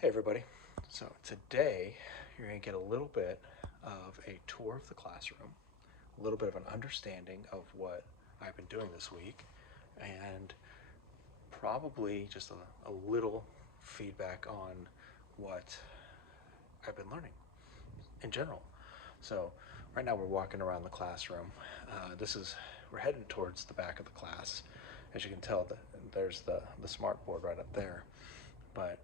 Hey everybody. So today you're going to get a little bit of a tour of the classroom, a little bit of an understanding of what I've been doing this week, and probably just a little feedback on what I've been learning in general. So right now we're walking around the classroom. We're heading towards the back of the class. As you can tell, there's the smart board right up there. But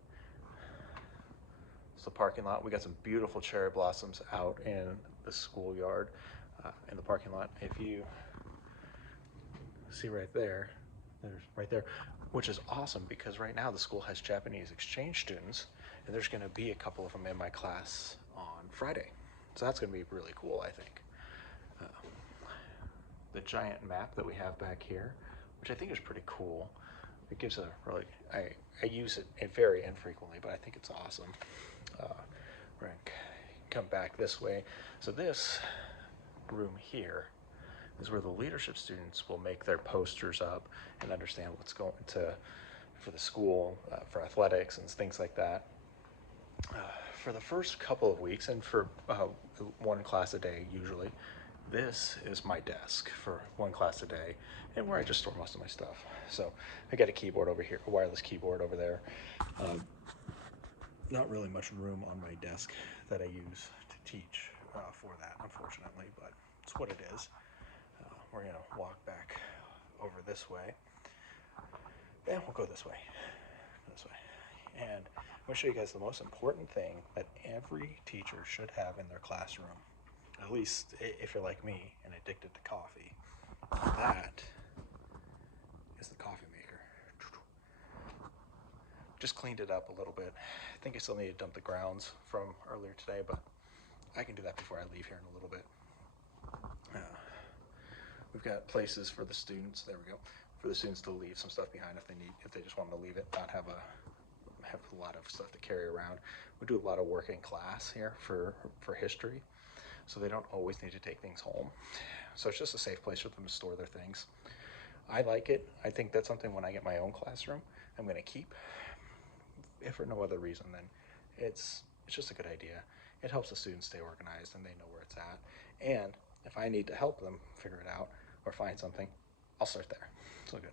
it's the parking lot. We got some beautiful cherry blossoms out in the schoolyard, in the parking lot. If you see there's right there, which is awesome because right now the school has Japanese exchange students, and there's going to be a couple of them in my class on Friday. So that's going to be really cool, I think. Uh, the giant map that we have back here, which I think is pretty cool. It gives a really, I use it very infrequently, but I think it's awesome. We're going to come back this way. So this room here is where the leadership students will make their posters up and understand what's going to for the school, for athletics and things like that. For the first couple of weeks, and for one class a day usually, this is my desk for one class a day, and where I just store most of my stuff. So I got a keyboard over here, a wireless keyboard over there. Not really much room on my desk that I use to teach for that, unfortunately, but it's what it is. We're going to walk back over this way, and we'll go this way, And I'm going to show you guys the most important thing that every teacher should have in their classroom, at least if you're like me and addicted to coffee. That is the coffee maker. Just cleaned it up a little bit. I think I still need to dump the grounds from earlier today, but I can do that before I leave here in a little bit. We've got places for the students. There we go. For the students to leave some stuff behind if they just want to leave it, not have a lot of stuff to carry around. We do a lot of work in class here for history, so they don't always need to take things home. So it's just a safe place for them to store their things. I like it. I think that's something when I get my own classroom, I'm going to keep. If for no other reason, then it's just a good idea. It helps the students stay organized and they know where it's at. And if I need to help them figure it out or find something, I'll start there. So good.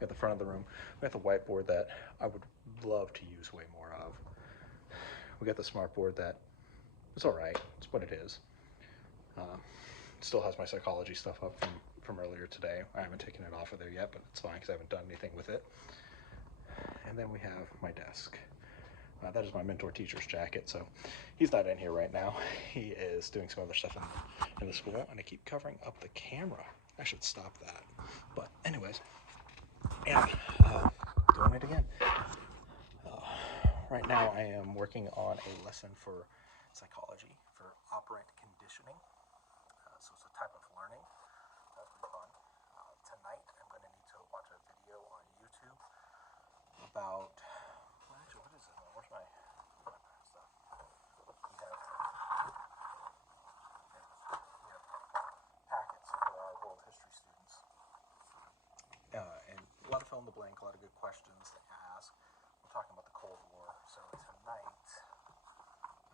At the front of the room, we got the whiteboard that I would love to use way more of. We got the smart board that it's all right. It's what it is. Still has my psychology stuff up from earlier today. I haven't taken it off of there yet, but it's fine because I haven't done anything with it. And then we have my desk. That is my mentor teacher's jacket, so he's not in here right now. He is doing some other stuff in the school, and I keep covering up the camera. I should stop that. But anyways, and doing it again. Right now I am working on a lesson for psychology, for operant conditioning. So it's a type of learning. That's pretty fun. Tonight I'm going to need to watch a video on YouTube about, well, actually, what is it? Where's my stuff? We have packets for our world history students. And a lot of fill in the blank, a lot of good questions to ask. We're talking about the Cold War. So tonight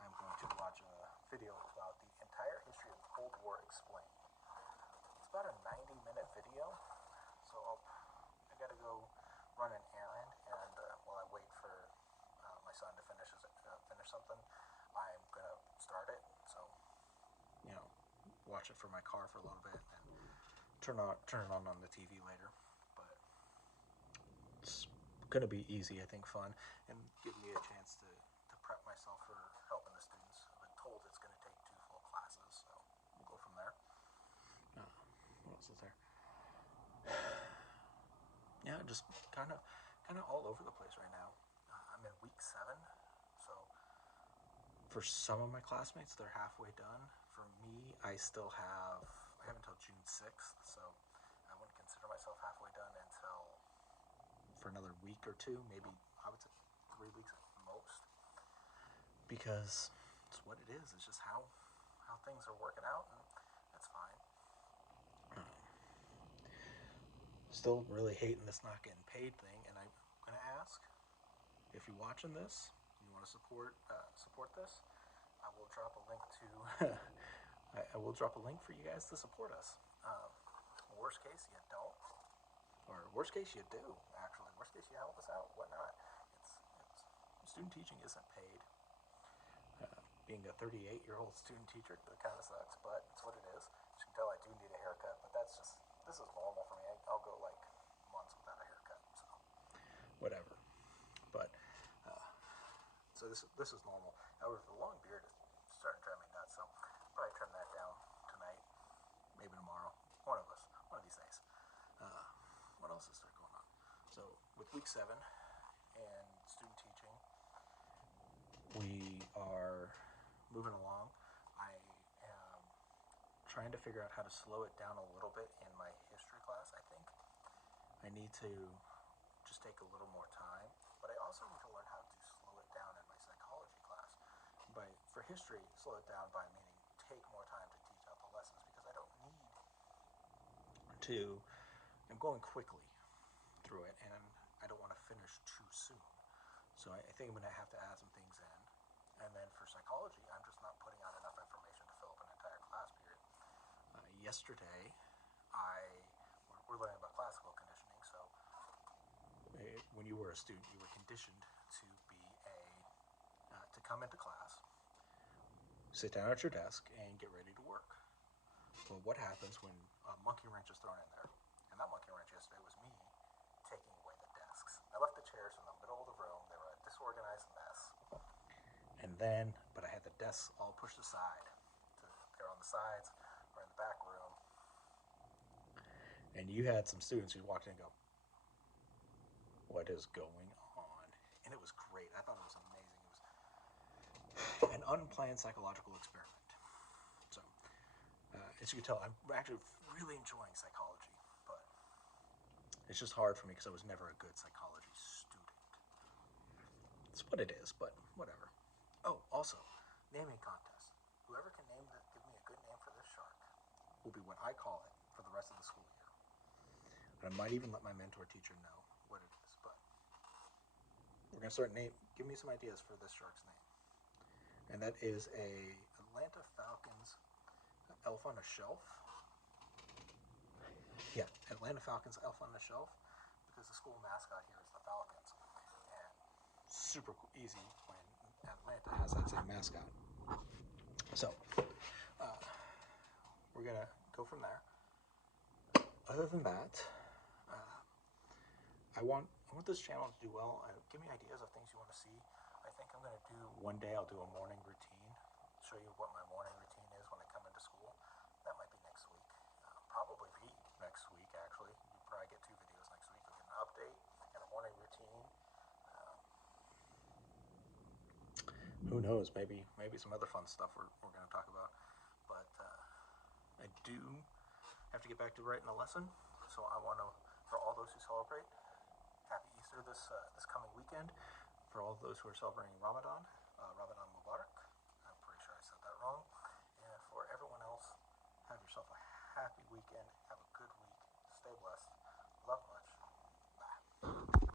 I'm going to watch a video about the entire history of the Cold War explained. It's about a 90-minute video, so I got to go run an errand, and while I wait for my son to finish something, I'm gonna start it. So, watch it for my car for a little bit, and turn it on the TV later. But it's gonna be easy, I think, fun, and give me a chance to prep myself for helping the students. I've been told it's gonna take 2 full classes, so we'll go from there. What else is there? Yeah, just kind of all over the place right now. I'm in week 7, so for some of my classmates, they're halfway done. For me, I have until June 6th, so I wouldn't consider myself halfway done until for another week or 2, maybe I would say 3 weeks at most, because it's what it is. It's just how things are working out, and that's fine. Still really hating this not getting paid thing, and I'm gonna ask, if you're watching this, you want to support this, I will drop a link to I will drop a link for you guys to support us. Worst case, you don't, or worst case, you do. Actually, worst case, you help us out. Whatnot. It's student teaching isn't paid. Being a 38-year-old student teacher, that kind of sucks, but it's what it is. As you can tell, I do need a haircut, but this is normal for me. I'll go like months without a haircut, so whatever. But so this is normal. However, the long beard is starting to drive me nuts, so I'll probably trim that down tonight, maybe tomorrow. One of these days. What else is there going on? So with week 7 and student teaching, we are moving along. I am trying to figure out how to slow it down a little bit in my history class, I think. I need to just take a little more time, but I also need to learn how to slow it down in my psychology class. For history, slow it down by meaning take more time to teach out the lessons, because I don't need to, I'm going quickly through it, and I don't want to finish too soon. So I think I'm going to have to add some things in. And then for psychology, I'm just not putting out enough information to fill up an entire class period. Yesterday, we're learning about classical conditioning. So when you were a student, you were conditioned to to come into class, sit down at your desk, and get ready to work. Well, what happens when a monkey wrench is thrown in there? And that monkey wrench yesterday was me taking away the desks. I left the chairs in the middle of the room. They were a disorganized mess. But I had the desks all pushed aside. They're on the sides or in the back room. And you had some students who walked in and go, "What is going on?" And it was great. I thought it was amazing. It was an unplanned psychological experiment. So, as you can tell, I'm actually really enjoying psychology, but it's just hard for me because I was never a good psychology student. It's what it is, but whatever. Oh, also, naming contest. Whoever can give me a good name for this shark will be what I call it for the rest of the school year. And I might even let my mentor teacher know what it is, but we're gonna start give me some ideas for this shark's name. And that is a Atlanta Falcons elf on a shelf. Yeah, Atlanta Falcons elf on a shelf, because the school mascot here is the Falcons. And super easy when Atlanta has that same mascot. So we're gonna go from there. Other than that, I want this channel to do well. Give me ideas of things you want to see. I think I'm gonna do one day. I'll do a morning routine. Show you what my morning routine is when I come into school. That might be next week. Probably be next week, actually. You'll probably get 2 videos next week. You'll get an update and a morning routine. Who knows? Maybe some other fun stuff we're going to talk about. But I do have to get back to writing a lesson. So I want to, for all those who celebrate, Happy Easter this coming weekend. For all those who are celebrating Ramadan,